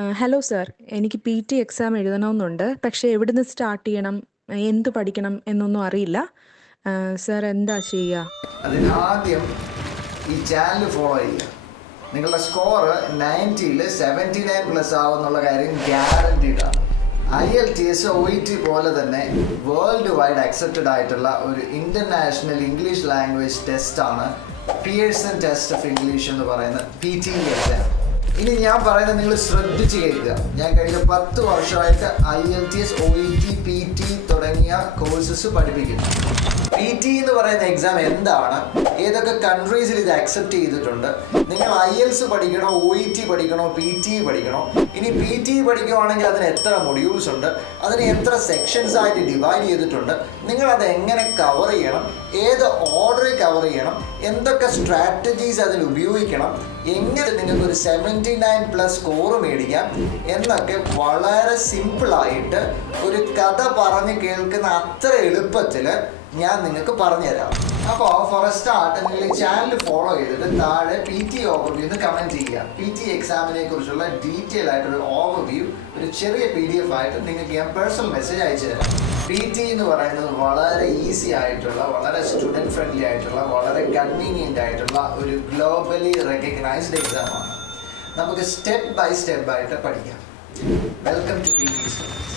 Hello sir, എനിക്ക് PT exam എഴുതണമെന്നുണ്ട്. പക്ഷേ എവിടുന്ന് സ്റ്റാർട്ട് ചെയ്യണം, എന്ത് പഠിക്കണം എന്നൊന്നും അറിയില്ല. സാർ എന്താ ചെയ്യുക? അതിനാദ്യം ഈ ചാനൽ ഫോളോ ചെയ്യുക. നിങ്ങളുടെ സ്കോർ 90-ൽ 79+ ആവുമെന്നുള്ള കാര്യം ഗ്യാരണ്ടീഡ് ആണ്. IELTS OET പോലെ തന്നെ വേൾഡ് വൈഡ് അക്സെപ്റ്റഡ് ആയിട്ടുള്ള ഒരു ഇൻ്റർനാഷണൽ ഇംഗ്ലീഷ് ലാംഗ്വേജ് ടെസ്റ്റാണ് പിയേഴ്സൺ ടെസ്റ്റ് ഓഫ് ഇംഗ്ലീഷ് എന്ന് പറയുന്ന PT എക്സാം. ഇനി ഞാൻ പറയുന്നത് നിങ്ങൾ ശ്രദ്ധിച്ച് കേൾക്കുക. ഞാൻ കഴിഞ്ഞ 10 വർഷമായിട്ട് IELTS OET PT തുടങ്ങിയ കോഴ്സസ് പഠിപ്പിക്കുന്നു. PT എന്ന് പറയുന്ന എക്സാം എന്താണ്, ഏതൊക്കെ കൺട്രീസിൽ ഇത് അക്സെപ്റ്റ് ചെയ്തിട്ടുണ്ട്, നിങ്ങൾ IELTS പഠിക്കണോ, OET പഠിക്കണോ, PT പഠിക്കണോ, ഇനി PT പഠിക്കുകയാണെങ്കിൽ അതിന് എത്ര മൊഡ്യൂൾസ് ഉണ്ട്, അതിന് എത്ര സെക്ഷൻസ് ആയിട്ട് ഡിവൈഡ് ചെയ്തിട്ടുണ്ട്, നിങ്ങളത് എങ്ങനെ കവർ ചെയ്യണം, ഏത് ഓർഡറിൽ കവർ ചെയ്യണം, എന്തൊക്കെ സ്ട്രാറ്റജീസ് അതിൽ ഉപയോഗിക്കണം, എങ്ങനെ നിങ്ങൾക്കൊരു 79+ സ്കോർ മേടിക്കാം എന്നൊക്കെ വളരെ സിമ്പിളായിട്ട് ഒരു കഥ പറഞ്ഞ് കേൾക്കുന്ന അത്ര എളുപ്പത്തിൽ ഞാൻ നിങ്ങൾക്ക് പറഞ്ഞുതരാം. അപ്പോൾ ഫോർ എ സ്റ്റാർട്ട് നിങ്ങൾ ഈ ചാനൽ ഫോളോ ചെയ്തിട്ട് താഴെ PT ഓവർവ്യൂ എന്ന് കമൻറ്റ് ചെയ്യുക. PT എക്സാമിനെ കുറിച്ചുള്ള ഡീറ്റെയിൽ ആയിട്ടൊരു ഓവർവ്യൂ ഒരു ചെറിയ PDF ആയിട്ട് നിങ്ങൾക്ക് ഞാൻ പേഴ്സണൽ മെസ്സേജ് അയച്ചു തരാം. PT എന്ന് പറയുന്നത് വളരെ ഈസി ആയിട്ടുള്ള, വളരെ സ്റ്റുഡൻറ്റ് ഫ്രണ്ട്ലി ആയിട്ടുള്ള, വളരെ കൺവീനിയൻ്റ് ആയിട്ടുള്ള ഒരു ഗ്ലോബലി റെക്കഗ്നൈസ്ഡ് എക്സാമാണ്. നമുക്ക് സ്റ്റെപ്പ് ബൈ സ്റ്റെപ്പ് ആയിട്ട് പഠിക്കാം. Welcome to PT studies.